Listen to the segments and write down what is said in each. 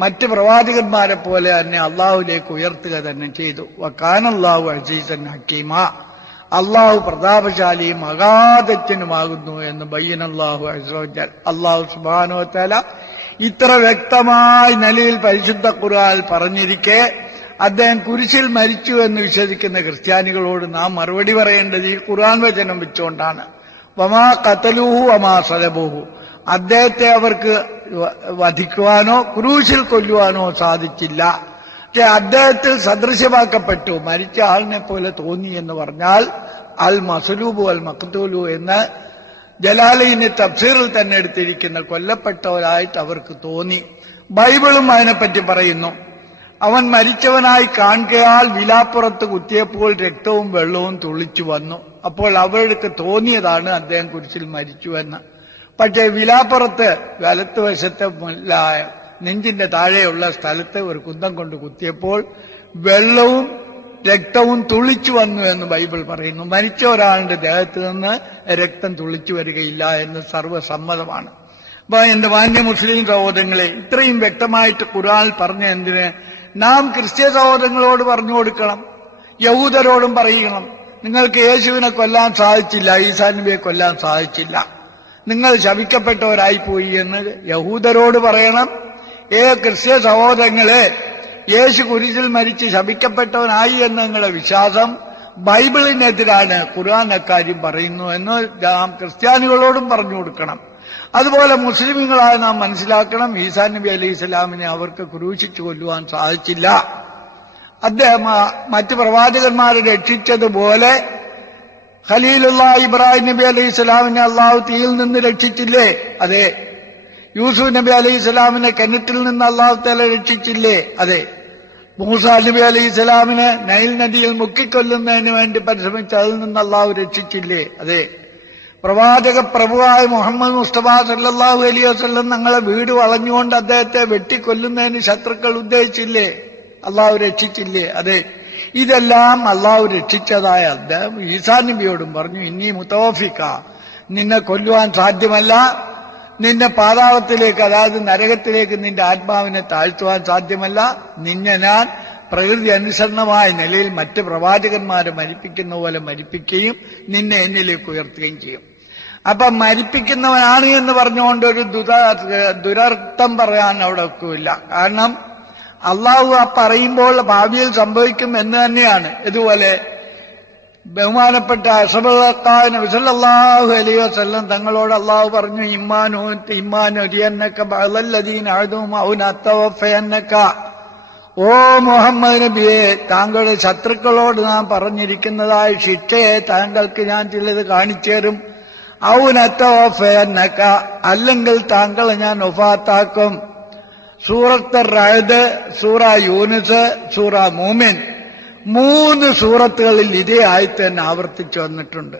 മറ്റ് പ്രവാചകന്മാരെ പോലെ തന്നെ അള്ളാഹുലേക്ക് ഉയർത്തുക തന്നെ ചെയ്തു. വകാനല്ലാഹു അസീസൻ ഹക്കീമ, അള്ളാഹു പ്രതാപശാലിയും അഗാധജ്ഞനുമാകുന്നു എന്ന് ബയ്യനല്ലാഹു അസ്സ വജൽ. അള്ളാഹു സുബ്ഹാനഹു വ തആല ഇത്ര വ്യക്തമായ നിലയിൽ പരിശുദ്ധ ഖുർആനിൽ പറഞ്ഞിരിക്കെ അദ്ദേഹം കുരിശിൽ മരിച്ചു എന്ന് വിശ്വസിക്കുന്ന ക്രിസ്ത്യാനികളോട് നാം മറുപടി പറയേണ്ടത് ഈ ഖുർആൻ വചനം വെച്ചുകൊണ്ടാണ്. വമാ ഖതലൂഹു വമാ സലബൂഹു, അദ്ദേഹത്തെ അവർക്ക് വധിക്കുവാനോ ക്രൂശിൽ കൊല്ലുവാനോ സാധിച്ചില്ല. പക്ഷെ അദ്ദേഹത്തിൽ സദൃശ്യമാക്കപ്പെട്ടു, മരിച്ച ആളിനെ പോലെ തോന്നി എന്ന് പറഞ്ഞാൽ അൽ മസ്ലൂബു അൽ മഖ്തൂലു എന്ന് ജലാലൈനി തഫ്സീറിൽ തന്നെ എടുത്തിരിക്കുന്ന കൊല്ലപ്പെട്ടവരായിട്ട് അവർക്ക് തോന്നി. ബൈബിളും അതിനെപ്പറ്റി പറയുന്നു. അവൻ മരിച്ചവനായി കാണുകയാൽ വിലാപ്പുറത്ത് കുത്തിയപ്പോൾ രക്തവും വെള്ളവും തുള്ളിച്ചു വന്നു. അപ്പോൾ അവർക്ക് തോന്നിയതാണ് അദ്ദേഹം കുരിശിൽ മരിച്ചുവെന്ന്. പക്ഷേ വിലാപ്പുറത്ത് വലത്തുവശത്തെ നെഞ്ചിന്റെ താഴെയുള്ള സ്ഥലത്ത് ഒരു കുന്തം കൊണ്ട് കുത്തിയപ്പോൾ വെള്ളവും രക്തവും തുള്ളിച്ചു വന്നു എന്ന് ബൈബിൾ പറയുന്നു. മരിച്ച ഒരാളുടെ ദേഹത്ത് നിന്ന് രക്തം തുള്ളിച്ചു വരികയില്ല എന്ന് സർവ്വസമ്മതമാണ്. അപ്പൊ എന്റെ മാന്യ മുസ്ലിം സഹോദരങ്ങളെ, ഇത്രയും വ്യക്തമായിട്ട് ഖുർആനിൽ പറഞ്ഞ എന്തിന് നാം ക്രിസ്ത്യ സഹോദരങ്ങളോട് പറഞ്ഞു കൊടുക്കണം, യഹൂദരോടും പറയണം. നിങ്ങൾക്ക് യേശുവിനെ കൊല്ലാൻ സാധിച്ചില്ല, ഈസാ നബിയെ കൊല്ലാൻ സാധിച്ചില്ല, നിങ്ങൾ ശപിക്കപ്പെട്ടവരായിപ്പോയി എന്ന് യഹൂദരോട് പറയണം. ക്രിസ്ത്യ സഹോദരങ്ങളെ, യേശു കുരിശിൽ മരിച്ച് ശപിക്കപ്പെട്ടവനായി എന്ന നിങ്ങളുടെ വിശ്വാസം ബൈബിളിനെതിരാണ്. ഖുർആൻ അക്കാര്യം പറയുന്നു എന്ന് നാം ക്രിസ്ത്യാനികളോടും പറഞ്ഞു കൊടുക്കണം. അതുപോലെ മുസ്ലിമുകളായ നാം മനസ്സിലാക്കണം, ഈസാ നബി അലൈഹി സ്വലാമിനെ അവർക്ക് ക്രൂശിച്ചു കൊല്ലുവാൻ സാധിച്ചില്ല. അദ്ദേഹം മറ്റ് പ്രവാചകന്മാരെ രക്ഷിച്ചതുപോലെ ഖലീലുള്ളാഹി ഇബ്രാഹിം നബി അലൈഹി സ്വലാമിനെ അള്ളാഹു തീയിൽ നിന്ന് രക്ഷിച്ചില്ലേ? അതെ. യൂസുഫ് നബി അലൈഹി സ്വലാമിനെ കിണറ്റിൽ നിന്ന് അള്ളാഹു തആല രക്ഷിച്ചില്ലേ? അതെ. മൂസാ നബി അലൈഹി സ്വലാമിനെ നൈൽ നദിയിൽ മുക്കിക്കൊല്ലുന്നതിന് വേണ്ടി പരിശ്രമിച്ച് അതിൽ നിന്ന് അള്ളാഹു രക്ഷിച്ചില്ലേ? അതെ. പ്രവാചക പ്രഭുവായ മുഹമ്മദ് മുസ്തഫ സല്ലല്ലാഹു അലൈഹി വസല്ലം തങ്ങളെ വീട് വളഞ്ഞുകൊണ്ട് അദ്ദേഹത്തെ വെട്ടിക്കൊല്ലുന്നതിന് ശത്രുക്കൾ ഉദ്ദേശിച്ചില്ലേ? അള്ളാഹു രക്ഷിച്ചില്ലേ? അതെ. ഇതെല്ലാം അള്ളാഹു രക്ഷിച്ചതായ അദ്ദേഹം ഈസാ നബിയോടും പറഞ്ഞു, ഇന്നീ മുതവഫിക, നിന്നെ കൊല്ലുവാൻ സാധ്യമല്ല, നിന്നെ പാതാളത്തിലേക്ക്, അതായത് നരകത്തിലേക്ക് നിന്റെ ആത്മാവിനെ താഴ്ത്തുവാൻ സാധ്യമല്ല, നിന്നെ ഞാൻ പ്രകൃതി അനുസരണമായ നിലയിൽ മറ്റ് പ്രവാചകന്മാരെ മരിപ്പിക്കുന്ന പോലെ മരിപ്പിക്കുകയും നിന്നെ എന്നിലേക്ക് ഉയർത്തുകയും ചെയ്യും. അപ്പൊ മരിപ്പിക്കുന്നവനാണ് എന്ന് പറഞ്ഞുകൊണ്ട് ഒരു ദുരർത്ഥം പറയാൻ അവിടെ ഒക്കില്ല. കാരണം അള്ളാഹു ആ പറയുമ്പോൾ ഭാവിയിൽ സംഭവിക്കും എന്ന് തന്നെയാണ്. ഇതുപോലെ ബഹുമാനപ്പെട്ട അഷ്റഫുൽ നബി സല്ലല്ലാഹു അലൈഹി വസല്ലം തങ്ങളോട് അള്ളാഹു പറഞ്ഞു, ഇമ്മാനുരിയന്നക ബഅദല്ലദീന അഅദുഹും ഔ നതവഫയന്നക, ഓ മുഹമ്മദ് നബിയെ, താങ്കളുടെ ശത്രുക്കളോട് നാം പറഞ്ഞിരിക്കുന്നതായ ശിക്ഷയെ താങ്കൾക്ക് ഞാൻ ചിലത് കാണിച്ചു തരും. ഔ നതവഫയന്നക, അല്ലെങ്കിൽ താങ്കളെ ഞാൻ വഫാത്താക്കും. സൂറത്ത് റഅദ്, സൂറ യൂനുസ്, സൂറ മൂമിൻ, 3 സൂറത്തുകളിൽ ഇതേ ആയത്ത് തന്നെ ആവർത്തിച്ചു വന്നിട്ടുണ്ട്.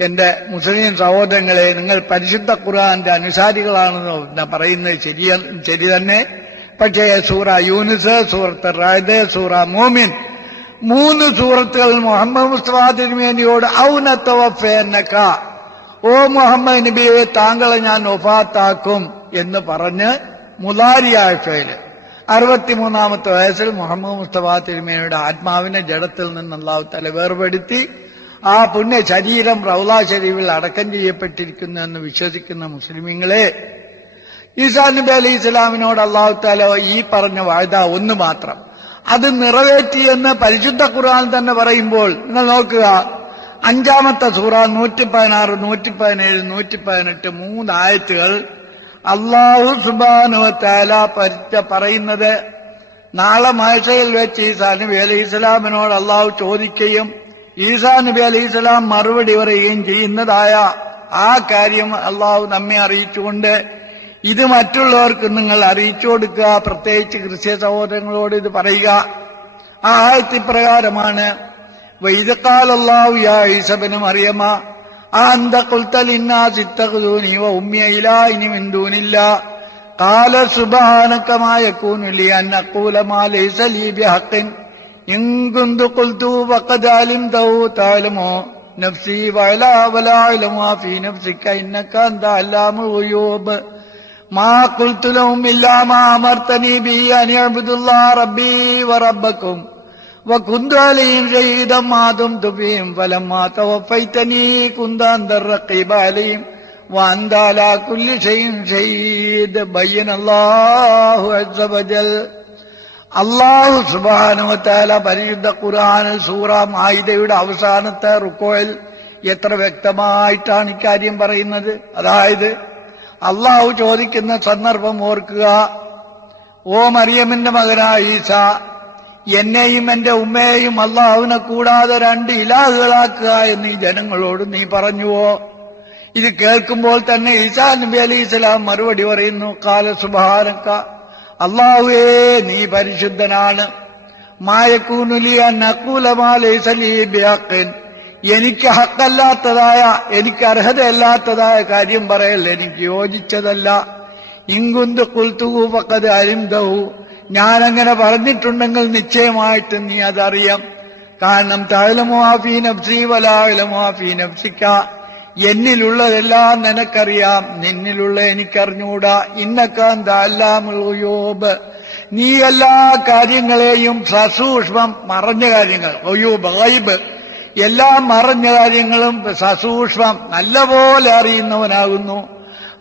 എന്റെ മുസ്ലിം സഹോദരങ്ങളെ, നിങ്ങൾ പരിശുദ്ധ ഖുർആന്റെ അനുസാരികളാണെന്ന് പറയുന്നത് ശരി തന്നെ. പക്ഷേ സൂറ യൂനുസ്, സൂറത്ത് റഅദ്, സൂറ മൂമിൻ, 3 സൂറത്തുകൾ മുഹമ്മദ് മുസ്തഫ തിരുമേനിയോട് ഔ നതവഫയന്നക, ഓ മുഹമ്മദ് നബിയെ, താങ്കളെ ഞാൻ വഫാത്താക്കും എന്ന് പറഞ്ഞ് മുലാരിയായ ഫേല് 63-ാമത്തെ വയസ്സിൽ മുഹമ്മദ് മുസ്തഫ തിരുമേനിയുടെ ആത്മാവിനെ ജഡത്തിൽ നിന്ന് അല്ലാഹു തആല വേർപെടുത്തി ആ പുണ്യ ശരീരം റൗള ശരീഫിൽ അടക്കം ചെയ്യപ്പെട്ടിരിക്കുന്നു എന്ന് വിശ്വസിക്കുന്ന മുസ്ലിമീങ്ങളെ, ഈസാ നബി അലൈഹി സ്വലാമിനോട് അല്ലാഹു തആല ഈ പറഞ്ഞ വാഅദ ഒന്ന് മാത്രം അത് നിറവേറ്റിയെന്ന് പരിശുദ്ധ ഖുർആൻ തന്നെ പറയുമ്പോൾ നിങ്ങൾ നോക്കുക, 5-ാമത്തെ സൂറ 116, 117, 118 3 ആയത്തുകൾ അല്ലാഹു സുബ്ഹാനഹു വ തആല പറയുന്നത് നാളെ മഹ്ശറിൽ വെച്ച് ഈസാ നബി അലൈഹി സ്വലാമിനോട് അല്ലാഹു ചോദിക്കുകയും ഈസാ നബി അലൈഹി സ്വലാം മറുപടി പറയുകയും ചെയ്യുന്നതായ ആ കാര്യം അല്ലാഹു നമ്മെ അറിയിച്ചുകൊണ്ട് ഇത് മറ്റുള്ളവർക്ക് നിങ്ങൾ അറിയിച്ചു കൊടുക്കുക, പ്രത്യേകിച്ച് ക്രിസ്ത്യ സഹോദരങ്ങളോട് ഇത് പറയുക. ആ ആയത്ത് പ്രകാരമാണ്, വഇദ ഖാലല്ലാഹു യാ ഈസാ ഇബ്നു മറിയമ അന്ത ഖുൽത ലിന്നാസി ഇത്തഖുദൂനി വ ഉമ്മി ഇലാഹി മിൻ ദൂനില്ലാഹ് ഖാല സുബ്ഹാനക മാ യകൂനു ലി അൻ അഖൂല മാ ലൈസ ലീ ബിഹഖിൻ ഇൻ കുന്തു ഖുൽതു വഖദ് അലിംതഹു തഅലമു നഫ്സി വലാ അഅലമു ഫീ നഫ്സിക ഇന്നക അൻത അല്ലാമുൽ ഗുയൂബ് മാ ഖുൽതു ലഹും ഇല്ലാ മാ അമർതനി ബിഹി അൻ ഇഅ്ബുദുല്ലാഹ റബ്ബി വറബ്ബക്കും വകുന്തു അലൈഹിം ഷഹീദൻ മാ ദുംതു ഫീഹിം ഫലമ്മാ തവഫൈതനി കുന്ത അൻത റഖീബ അലൈഹിം വഅൻത അലാ കുല്ലി ഷൈഇൻ ഷഹീദ്. ബയ്യനല്ലാഹു അസ്സ വജൽ. അല്ലാഹു സുബ്ഹാനഹു വ തആല പരിശുദ്ധ ഖുർആനിൽ സൂറ മാഇദയുടെ അവസാനത്തെ റുക്കോയിൽ എത്ര വ്യക്തമായിട്ടാണ് ഇക്കാര്യം പറയുന്നത്. അതായത് അള്ളാഹു ചോദിക്കുന്ന സന്ദർഭം ഓർക്കുക. ഓ മറിയമിന്റെ മകനായ ഈസ, എന്നെയും എന്റെ ഉമ്മയെയും അള്ളാഹുവിനെ കൂടാതെ 2 ഇലാഹുകളാക്കുക എന്ന് ഈ ജനങ്ങളോട് നീ പറഞ്ഞുവോ? ഇത് കേൾക്കുമ്പോൾ തന്നെ ഈസാ നബി അലൈഹിസ്സലാം മറുപടി പറയുന്നു, ഖാല സുബ്ഹാനക, അല്ലാഹുവേ നീ പരിശുദ്ധനാണ്. മാ യകൂനു ലി അൻ അഖൂല മാ ലൈസ ലീ ബിഹഖിൻ, എനിക്ക് ഹക്കല്ലാത്തതായ, എനിക്ക് അർഹതയല്ലാത്തതായ കാര്യം പറയൽ എനിക്ക് യോജിച്ചതല്ല. ഇൻ കുന്തു ഖുൽതുഹു ഫഖദ് അലിംതഹു, ഞാനങ്ങനെ പറഞ്ഞിട്ടുണ്ടെങ്കിൽ നിശ്ചയമായിട്ട് നീ അതറിയാം. കാരണം തഅലമു മാ ഫീ നഫ്സി വലാ അഅലമു മാ ഫീ നഫ്സിക, എന്നിലുള്ളതെല്ലാം നിനക്കറിയാം, നിന്നിലുള്ള എനിക്കറിഞ്ഞൂടാ. ഇന്നക അൻത അല്ലാമുൽ ഗുയൂബ്, നീ എല്ലാ കാര്യങ്ങളെയും സസൂക്ഷ്മം മറഞ്ഞ കാര്യങ്ങൾ, ഗുയൂബ് ഗൈബ്, എല്ലാ മറഞ്ഞ കാര്യങ്ങളും സസൂക്ഷ്മം നല്ലപോലെ അറിയുന്നവനാകുന്നു.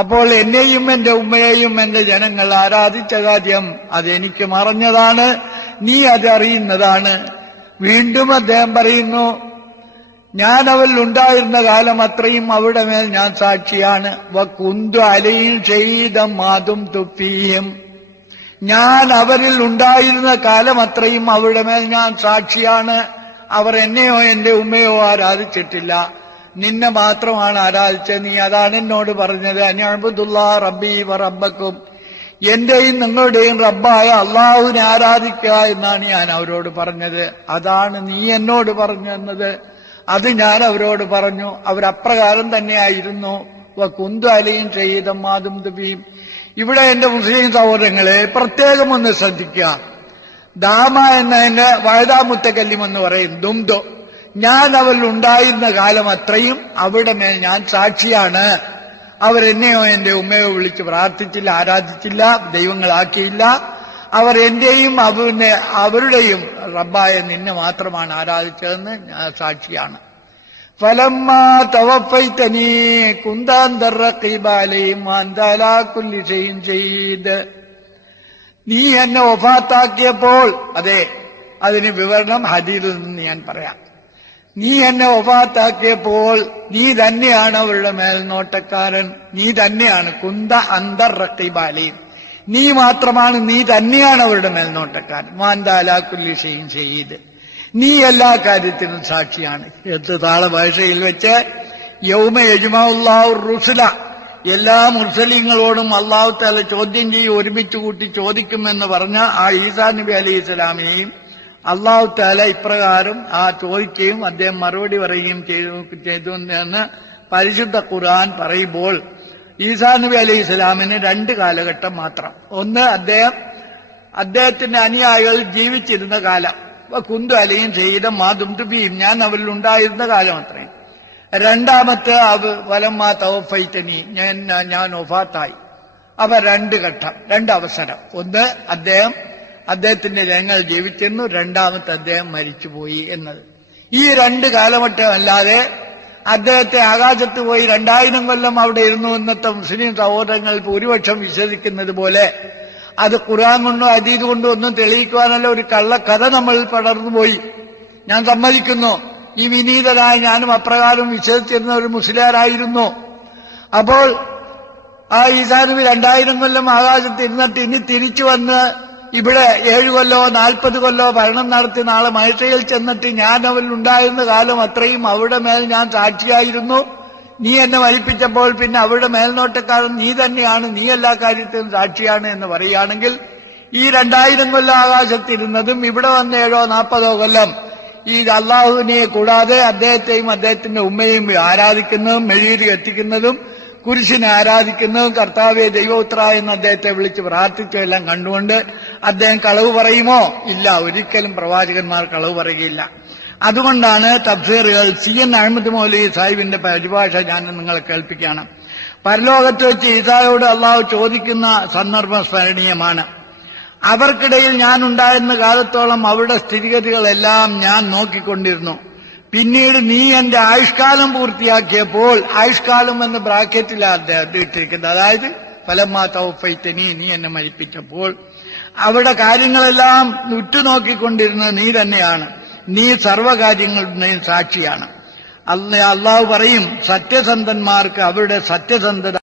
അപ്പോൾ എന്നെയും എന്റെ ഉമ്മയെയും എന്റെ ജനങ്ങൾ ആരാധിച്ച കാര്യം അതെനിക്ക് മറഞ്ഞതാണ്, നീ അത് അറിയുന്നതാണ്. വീണ്ടും അദ്ദേഹം പറയുന്നു, ഞാൻ അവരിൽ ഉണ്ടായിരുന്ന കാലം അത്രയും അവിടെ മേൽ ഞാൻ സാക്ഷിയാണ്. വകുന്തു അലൈഹിം ഷഹീദൻ മാ ദുംതു ഫീഹിം, ഞാൻ അവരിൽ ഉണ്ടായിരുന്ന കാലം അത്രയും അവിടെ മേൽ ഞാൻ സാക്ഷിയാണ്. അവർ എന്നെയോ എന്റെ ഉമ്മയോ ആരാധിച്ചിട്ടില്ല, നിന്നെ മാത്രമാണ് ആരാധിച്ചത്. നീ അതാണ് എന്നോട് പറഞ്ഞത്, അൻ ഇഅ്ബുദുല്ലാഹ റബ്ബി വറബ്ബക്കും, എന്റെയും നിങ്ങളുടെയും റബ്ബായ അള്ളാഹുവിനെ ആരാധിക്കുക എന്നാണ് ഞാൻ അവരോട് പറഞ്ഞത്. അതാണ് നീ എന്നോട് പറഞ്ഞു തന്നത്, അത് ഞാൻ അവരോട് പറഞ്ഞു. അവരപ്രകാരം തന്നെയായിരുന്നു. വകുന്തു അലൈഹിം ഷഹീദൻ മാ ദുംതു ഫീഹിം. ഇവിടെ എന്റെ മുസ്ലിം സഹോദരങ്ങളെ പ്രത്യേകം ഒന്ന് ശ്രദ്ധിക്കുക. ദാമ എന്നതിന്റെ വഴുതാമുത്തക്കല്ലിം എന്ന് പറയും ദുംദു, ഞാൻ അവരിൽ ഉണ്ടായിരുന്ന കാലം അത്രയും അവിടെ മേൽ ഞാൻ സാക്ഷിയാണ്. അവരെന്നെയോ എന്റെ ഉമ്മയോ വിളിച്ച് പ്രാർത്ഥിച്ചില്ല, ആരാധിച്ചില്ല, ദൈവങ്ങളാക്കിയില്ല. അവർ എന്റെയും അവരുടെയും റബ്ബായ നിന്നെ മാത്രമാണ് ആരാധിച്ചതെന്ന് ഞാൻ സാക്ഷിയാണ്. ഫലമ്മാ തവഫൈതനീ കുന്ത അൻത റഖീബ അലൈഹിം വഅൻത അലാ കുല്ലി ഷൈഇൻ ഷഹീദ്. നീ എന്നെ വഫാത്താക്കിയപ്പോൾ, അതെ അതിന് വിവരണം ഹദീസിൽ നിന്ന് ഞാൻ പറയാം. നീ എന്നെ വഫാത്താക്കിയപ്പോൾ നീ തന്നെയാണ് അവരുടെ മേൽനോട്ടക്കാരൻ, നീ തന്നെയാണ്. കുന്ത അൻത റഖീബ അലൈഹിം, നീ മാത്രമാണ്, നീ തന്നെയാണ് അവരുടെ മേൽനോട്ടക്കാരൻ. വഅൻത അലാ കുല്ലി ഷൈഇൻ ഷഹീദ്, നീ എല്ലാ കാര്യത്തിനും സാക്ഷിയാണ്. എന്ന് താള ഭാഷയിൽ വെച്ച് യൗമ യജ്മഉല്ലാഹു റുസുല, എല്ലാ മുർസലീങ്ങളോടും അല്ലാഹു തആല ചോദ്യം ചെയ്യും, ഒരുമിച്ച് കൂട്ടി ചോദിക്കുമെന്ന് പറഞ്ഞ ആ ഈസാ നബി അലൈഹിസ്സലാമിനെയും അല്ലാഹു തആല ഇപ്രകാരം ആ ചോദിക്കുകയും അദ്ദേഹം മറുപടി പറയുകയും ചെയ്തു എന്ന് പരിശുദ്ധ ഖുർആൻ പറയുമ്പോൾ ഈസാ നബി അലൈഹിസ്സലാമിന് 2 കാലഘട്ടം മാത്രം. ഒന്ന് അദ്ദേഹത്തിന്റെ അനുയായികൾ ജീവിച്ചിരുന്ന കാലം, കുന്തു അലൈഹിം ഷഹീദൻ മാ ദുംതു ഫീഹിം, ഞാൻ അവരിൽ ഉണ്ടായിരുന്ന കാലം അത്രയും. രണ്ടാമത്തെ ഫലമ്മാ തവഫൈതനി, ഞാൻ വഫാത്തായി. അവ 2 ഘട്ടം, 2 അവസരം. ഒന്ന് അദ്ദേഹത്തിന്റെ ജനങ്ങൾ ജീവിച്ചിരുന്നു, രണ്ടാമത്തെ അദ്ദേഹം മരിച്ചുപോയി എന്നത്. ഈ 2 കാലഘട്ടം അല്ലാതെ അദ്ദേഹത്തെ ആകാശത്ത് പോയി 2000 കൊല്ലം അവിടെ ഇരുന്നു ഇന്നത്തെ മുസ്ലിം സഹോദരങ്ങൾ ഭൂരിപക്ഷം വിശ്വസിക്കുന്നത് പോലെ അത് ഖുർആൻ കൊണ്ടോ ഹദീസ് കൊണ്ടോ ഒന്നും തെളിയിക്കുവാനല്ല, ഒരു കള്ളക്കഥ നമ്മളിൽ പടർന്നുപോയി. ഞാൻ സമ്മതിക്കുന്നു, ഈ വിനീതനായ ഞാനും അപ്രകാരം വിശ്വസിച്ചിരുന്ന ഒരു മുസ്ലിയാരായിരുന്നു. അപ്പോൾ ആ ഈസാ നബി 2000 കൊല്ലം ആകാശത്ത് ഇരുന്നിട്ട് ഇനി തിരിച്ചു വന്ന് ഇവിടെ 7 കൊല്ലോ 40 കൊല്ലോ ഭരണം നടത്തി നാളെ മഹ്ശറിൽ ചെന്നിട്ട് ഞാൻ അവരിൽ ഉണ്ടായിരുന്ന കാലം അത്രയും അവരുടെ മേൽ ഞാൻ സാക്ഷിയായിരുന്നു. നീ എന്നെ മരിപ്പിച്ചപ്പോൾ പിന്നെ അവരുടെ മേൽനോട്ടക്കാരൻ നീ തന്നെയാണ്, നീ എല്ലാ കാര്യത്തിലും സാക്ഷിയാണ് എന്ന് പറയുകയാണെങ്കിൽ ഈ 2000 കൊല്ലം ആകാശത്തിരുന്നതും ഇവിടെ വന്ന് 7-40 കൊല്ലം ഈ അള്ളാഹുവിനെ കൂടാതെ അദ്ദേഹത്തെയും അദ്ദേഹത്തിന്റെ ഉമ്മയും ആരാധിക്കുന്നതും മെഴുകുതിരി കത്തിക്കുന്നതും കുരിശിനെ ആരാധിക്കുന്നതും കർത്താവെ ദൈവോത്ര എന്ന് അദ്ദേഹത്തെ വിളിച്ച് പ്രാർത്ഥിച്ചതെല്ലാം കണ്ടുകൊണ്ട് അദ്ദേഹം കളവ് പറയുമോ? ഇല്ല, ഒരിക്കലും പ്രവാചകന്മാർ കളവ് പറയുകയില്ല. അതുകൊണ്ടാണ് തഫ്സീറുകൾ CN അഹ്മദ് മൗലവി സാഹിബിന്റെ പരിഭാഷ ഞാൻ നിങ്ങളെ കേൾപ്പിക്കുകയാണ്. പരലോകത്ത് വെച്ച് ഈസായോട് അള്ളാഹു ചോദിക്കുന്ന സന്ദർഭം സ്മരണീയമാണ്. അവർക്കിടയിൽ ഞാൻ ഉണ്ടായിരുന്ന കാലത്തോളം അവരുടെ സ്ഥിതിഗതികളെല്ലാം ഞാൻ നോക്കിക്കൊണ്ടിരുന്നു. പിന്നീട് നീ എന്റെ ആയുഷ്കാലം പൂർത്തിയാക്കിയപ്പോൾ, ആയുഷ്കാലം എന്ന് ബ്രാക്കറ്റിലാണ് അദ്ദേഹം ഇട്ടിരിക്കുന്നത്, അതായത് ഫലമാ തൗഫൈതനി, നീ എന്നെ മരിപ്പിച്ചപ്പോൾ അവിടെ കാര്യങ്ങളെല്ലാം ഉറ്റുനോക്കിക്കൊണ്ടിരുന്നത് നീ തന്നെയാണ്. നീ സർവ്വകാര്യങ്ങളുടെയും സാക്ഷിയാണ്. അള്ളാഹു പറയും, സത്യസന്ധന്മാർക്ക് അവരുടെ സത്യസന്ധത